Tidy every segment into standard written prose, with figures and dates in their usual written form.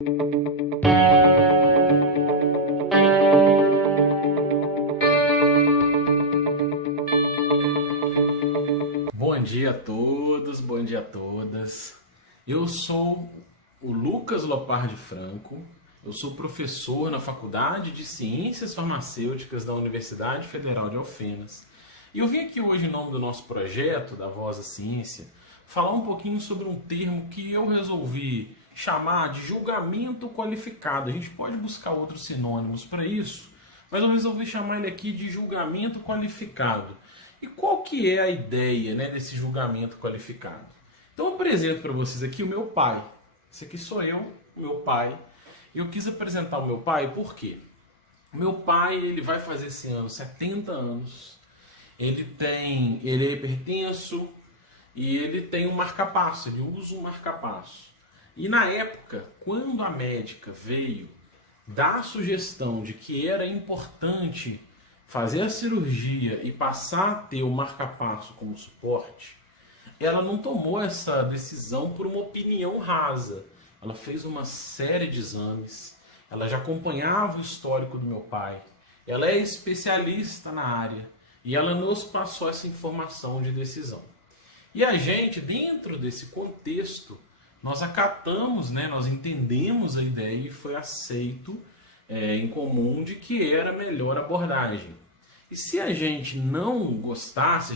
Bom dia a todos, bom dia a todas. Eu sou o Lucas Lopardi Franco, eu sou professor na Faculdade de Ciências Farmacêuticas da Universidade Federal de Alfenas. E eu vim aqui hoje, em nome do nosso projeto, da Voz da Ciência, falar um pouquinho sobre um termo que eu resolvi chamar de julgamento qualificado. A gente pode buscar outros sinônimos para isso, mas eu resolvi chamar ele aqui de julgamento qualificado. E qual que é a ideia, né, desse julgamento qualificado? Então eu apresento para vocês aqui o meu pai. Esse aqui sou eu, o meu pai. E eu quis apresentar o meu pai por quê? O meu pai, ele vai fazer esse ano 70 anos. Ele é hipertenso e ele tem um marca-passo, ele usa um marca-passo. E na época, quando a médica veio dar a sugestão de que era importante fazer a cirurgia e passar a ter o marca-passo como suporte, ela não tomou essa decisão por uma opinião rasa. Ela fez uma série de exames, ela já acompanhava o histórico do meu pai, ela é especialista na área e ela nos passou essa informação de decisão. E a gente, dentro desse contexto, nós acatamos, né, nós entendemos a ideia e foi aceito em comum de que era a melhor abordagem. E se a gente não gostasse,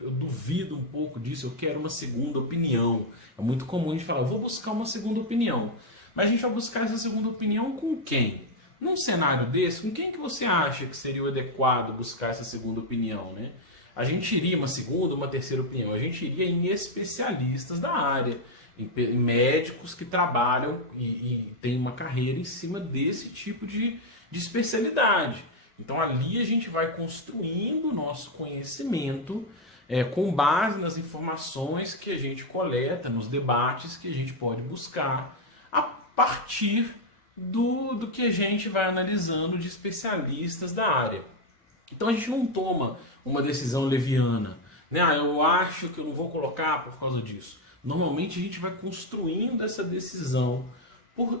eu duvido um pouco disso, eu quero uma segunda opinião. É muito comum a gente falar, eu vou buscar uma segunda opinião. Mas a gente vai buscar essa segunda opinião com quem? Num cenário desse, com quem que você acha que seria o adequado buscar essa segunda opinião, né? A gente iria uma segunda, uma terceira opinião, a gente iria em especialistas da área, em médicos que trabalham e têm uma carreira em cima desse tipo de especialidade. Então ali a gente vai construindo o nosso conhecimento com base nas informações que a gente coleta, nos debates que a gente pode buscar, a partir do que a gente vai analisando de especialistas da área. Então a gente não toma uma decisão leviana, né? Eu acho que eu não vou colocar por causa disso. Normalmente a gente vai construindo essa decisão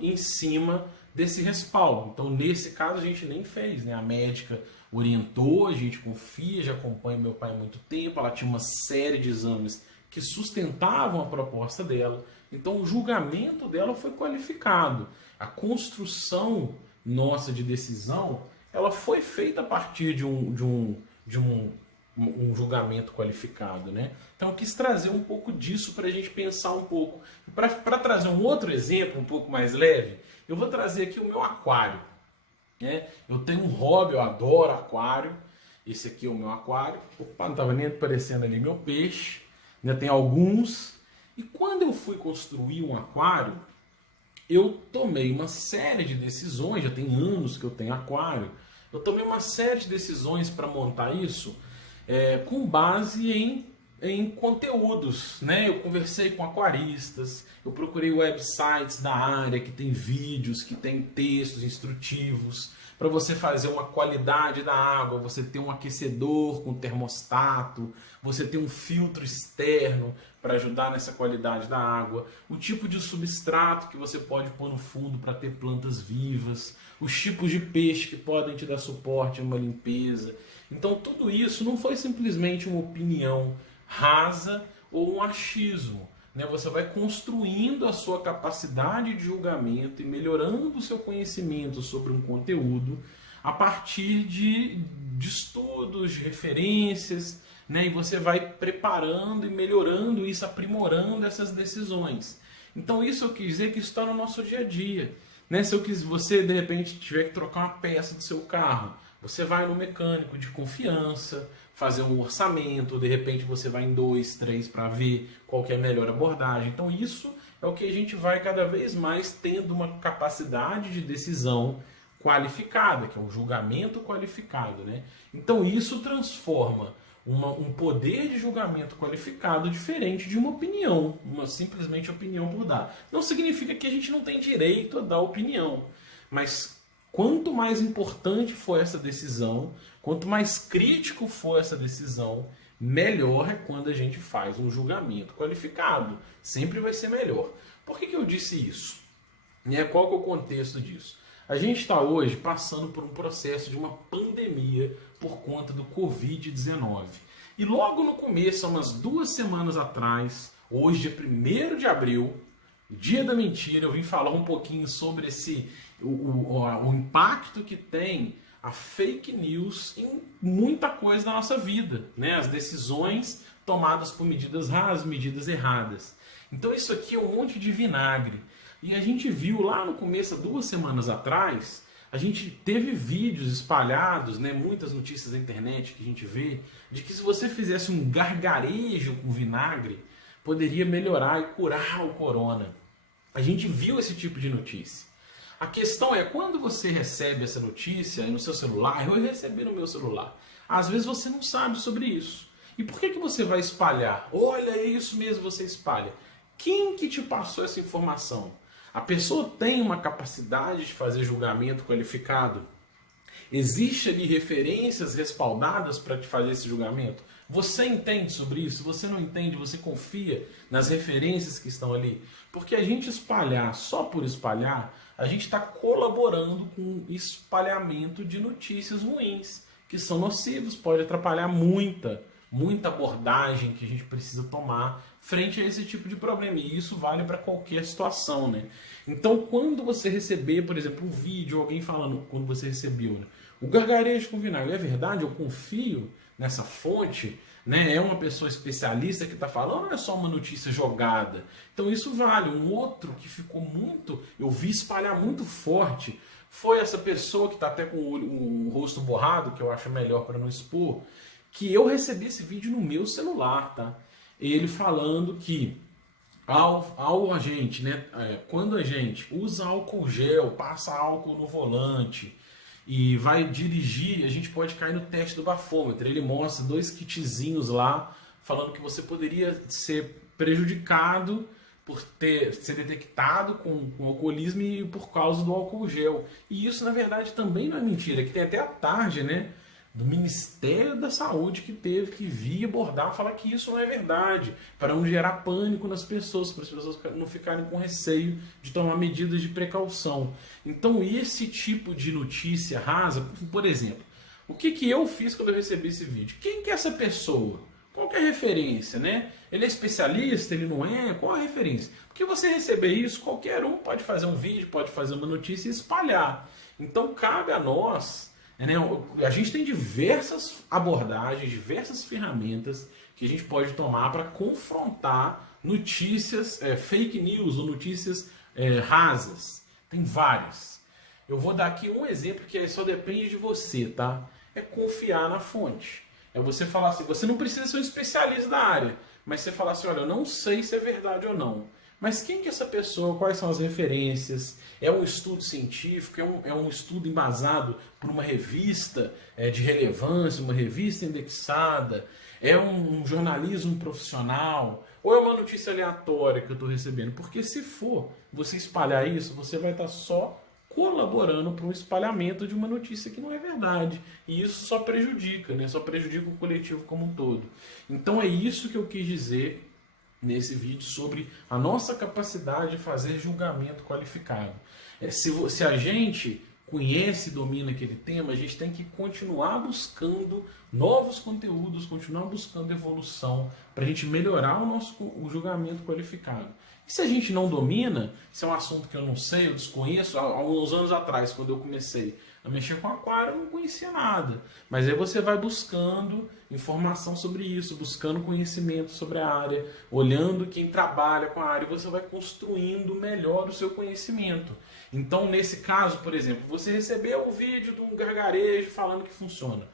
em cima desse respaldo. Então nesse caso a gente nem fez, né? A médica orientou, a gente confia, já acompanha meu pai há muito tempo, ela tinha uma série de exames que sustentavam a proposta dela. Então o julgamento dela foi qualificado. A construção nossa de decisão, ela foi feita a partir de um julgamento qualificado, né? Então eu quis trazer um pouco disso para a gente pensar um pouco. Para trazer um outro exemplo um pouco mais leve, eu vou trazer aqui o meu aquário, né? Eu tenho um hobby, eu adoro aquário. Esse aqui é o meu aquário. Opa, não estava nem aparecendo ali meu peixe. Ainda tem alguns. E quando eu fui construir um aquário, eu tomei uma série de decisões. Já tem anos que eu tenho aquário. Eu tomei uma série de decisões para montar isso com base em conteúdos, né? Eu conversei com aquaristas, eu procurei websites da área que tem vídeos, que tem textos instrutivos para você fazer uma qualidade da água, você ter um aquecedor com termostato, você ter um filtro externo para ajudar nessa qualidade da água, o tipo de substrato que você pode pôr no fundo para ter plantas vivas, os tipos de peixe que podem te dar suporte a uma limpeza. Então tudo isso não foi simplesmente uma opinião rasa ou um achismo, né? Você vai construindo a sua capacidade de julgamento e melhorando o seu conhecimento sobre um conteúdo a partir de estudos, de referências, né? E você vai preparando e melhorando isso, aprimorando essas decisões. Então isso eu quis dizer que isso está no nosso dia a dia, né? Se você de repente tiver que trocar uma peça do seu carro, você vai no mecânico de confiança, fazer um orçamento, de repente você vai em 2, 3 para ver qual que é a melhor abordagem. Então isso é o que a gente vai cada vez mais tendo uma capacidade de decisão qualificada, que é um julgamento qualificado, né? Então isso transforma um poder de julgamento qualificado diferente de uma opinião, uma simplesmente opinião por dar. Não significa que a gente não tem direito a dar opinião, mas quanto mais importante for essa decisão, quanto mais crítico for essa decisão, melhor é quando a gente faz um julgamento qualificado. Sempre vai ser melhor. Por que eu disse isso? Né? Qual que é o contexto disso? A gente está hoje passando por um processo de uma pandemia por conta do Covid-19. E logo no começo, há umas 2 semanas atrás, hoje, dia 1º de abril, dia da mentira, eu vim falar um pouquinho sobre o impacto que tem a fake news em muita coisa da nossa vida, né? As decisões tomadas por medidas rasas, medidas erradas. Então isso aqui é um monte de vinagre. E a gente viu lá no começo, há 2 semanas atrás, a gente teve vídeos espalhados, né, muitas notícias na internet que a gente vê, de que se você fizesse um gargarejo com vinagre, poderia melhorar e curar o corona. A gente viu esse tipo de notícia. A questão é, quando você recebe essa notícia aí no seu celular, eu recebi no meu celular, às vezes você não sabe sobre isso. E por que você vai espalhar? Olha, é isso mesmo, você espalha. Quem que te passou essa informação? A pessoa tem uma capacidade de fazer julgamento qualificado? Existe ali referências respaldadas para te fazer esse julgamento? Você entende sobre isso? Se você não entende, você confia nas referências que estão ali? Porque a gente espalhar só por espalhar, a gente está colaborando com o espalhamento de notícias ruins, que são nocivos, pode atrapalhar muita abordagem que a gente precisa tomar frente a esse tipo de problema. E isso vale para qualquer situação, né? Então, quando você receber, por exemplo, um vídeo, alguém falando, quando você recebeu, né, o gargarejo com vinagre, é verdade? Eu confio nessa fonte, né? É uma pessoa especialista que está falando, ou é só uma notícia jogada? Então isso vale. Um outro que ficou muito, eu vi espalhar muito forte, foi essa pessoa que está até com o rosto borrado, que eu acho melhor para não expor, que eu recebi esse vídeo no meu celular, tá? Ele falando que ao agente, né, quando a gente usa álcool gel, passa álcool no volante e vai dirigir, a gente pode cair no teste do bafômetro. Ele mostra 2 kitzinhos lá, falando que você poderia ser prejudicado por ser detectado com alcoolismo e por causa do álcool gel. E isso, na verdade, também não é mentira, que tem até a tarde, né, do Ministério da Saúde que teve que vir abordar, falar que isso não é verdade, para não gerar pânico nas pessoas, para as pessoas não ficarem com receio de tomar medidas de precaução. Então esse tipo de notícia rasa, por exemplo, o que eu fiz quando eu recebi esse vídeo? Quem que é essa pessoa? Qual que é a referência, né? Ele é especialista, ele não é? Qual a referência? Porque você receber isso, qualquer um pode fazer um vídeo, pode fazer uma notícia e espalhar. Então cabe a nós, né? A gente tem diversas abordagens, diversas ferramentas que a gente pode tomar para confrontar notícias, fake news ou notícias rasas. Tem várias. Eu vou dar aqui um exemplo que só depende de você, tá? É confiar na fonte. É você falar assim, você não precisa ser um especialista da área, mas você falar assim, olha, eu não sei se é verdade ou não. Mas quem que é essa pessoa? Quais são as referências? É um estudo científico? É um estudo embasado por uma revista de relevância, uma revista indexada? É um jornalismo profissional? Ou é uma notícia aleatória que eu estou recebendo? Porque se for você espalhar isso, você vai estar só colaborando para um espalhamento de uma notícia que não é verdade. E isso só prejudica, né? Só prejudica o coletivo como um todo. Então é isso que eu quis dizer nesse vídeo sobre a nossa capacidade de fazer julgamento qualificado. Se a gente conhece e domina aquele tema, a gente tem que continuar buscando novos conteúdos, continuar buscando evolução para a gente melhorar o julgamento qualificado. E se a gente não domina, se é um assunto que eu não sei, eu desconheço, há uns anos atrás, quando eu comecei a mexer com aquário, eu não conhecia nada. Mas aí você vai buscando informação sobre isso, buscando conhecimento sobre a área, olhando quem trabalha com a área, e você vai construindo melhor o seu conhecimento. Então, nesse caso, por exemplo, você recebeu um vídeo de um gargarejo falando que funciona.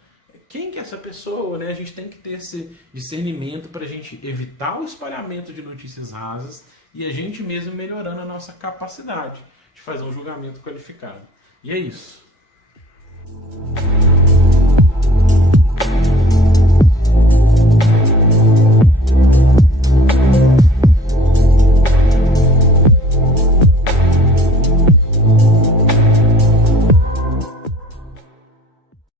Quem que é essa pessoa, né? A gente tem que ter esse discernimento para a gente evitar o espalhamento de notícias rasas e a gente mesmo melhorando a nossa capacidade de fazer um julgamento qualificado. E é isso.